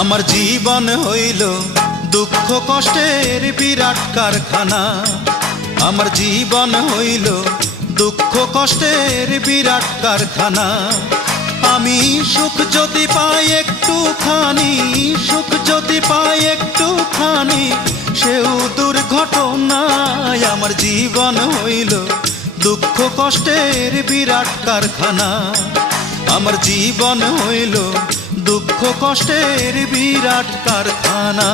আমার জীবন হইল দুঃখ কষ্টের বিরাট কারখানা। আমার জীবন হইল দুঃখ কষ্টের বিরাট কারখানা। আমি সুখ যদি পাই একটুখানি, সুখ যদি পাই একটুখানি, সেও দুর্ঘটনায়। আমার জীবন হইল দুঃখ কষ্টের বিরাট কারখানা। আমার জীবন হইল দুঃখ কষ্টের বিরাট কারখানা।